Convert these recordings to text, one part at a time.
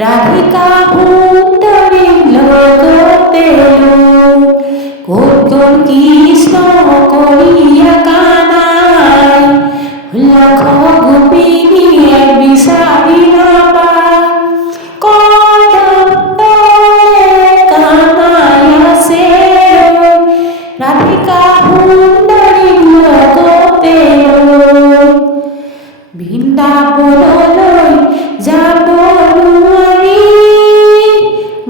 राधिका भूतरी लगते কৰিয়া কানাই লাখ গোপিনীয়ে বিচাৰি নাপায় কদম তলে কানাই আছে ৰাধিকা সুন্দৰী লগতে বৃন্দাবনলৈ যাব নোৱাৰি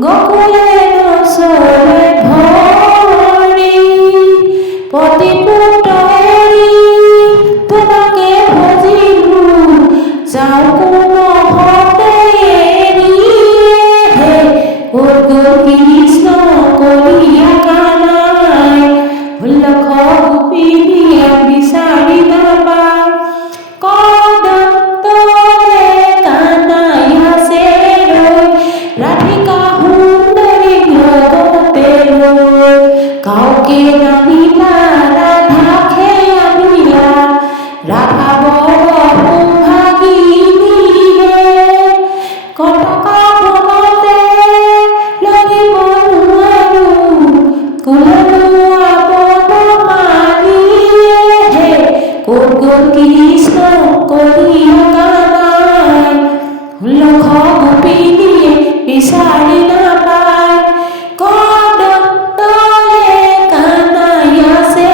গকুলে নচলে ভৰি পতি পুত্ৰ এৰি তোমাকে ভজিলো যাওঁ কোনোহতে এৰি হে ক'ত গ'ল কৃষ্ণ কলিয়া কানাই লাখ গোপিনীয়ে বিচাৰি নাপায় কদম তলে কানাই আছে ৰাধিকা সুন্দৰী লগতে কাউকে নামিলা ৰাধাকে আনিলা ৰাধা বৰ সৌভাগিনী কটকা বনতে লাগিব নোৱাৰো কুললোৱা বনমালী হে ক'ত গ'ল কৃষ্ণ কলিয়া কানাই লাখ গোপিনীয়ে বিচাৰি নাপায় কদম তলে কানাই আছে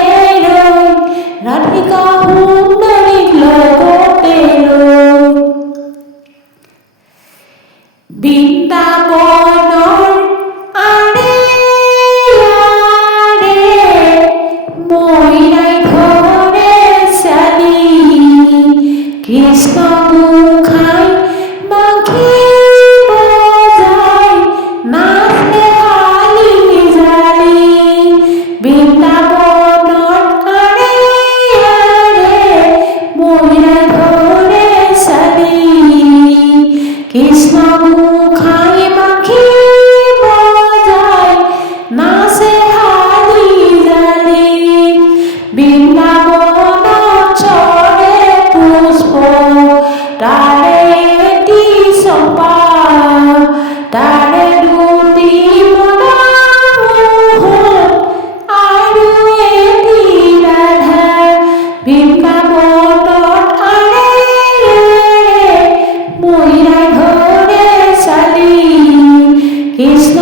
ৰাধিকা সুন্দৰী লগতে বৃন্দাবনৰ আৰে আৰে মইনাই ঘৰে চালি কৃষ্ণ গোসাঁই বাঁশী বজাই নাচে হালি জালি বৃন্দাবনৰ আৰে আৰে মইনাই ঘৰে চালি কৃষ্ণ গোসাঁই বাঁশী বজাই নাচে হালি জালি বৃন্দাবনত চৰে পুষ্প তাৰে এটি চম্পা তাৰে দুটি মদন আৰু এটি ৰাধা বৃন্দাবনত আৰে আৰে মইনাই ঘৰে চালি কৃষ্ণ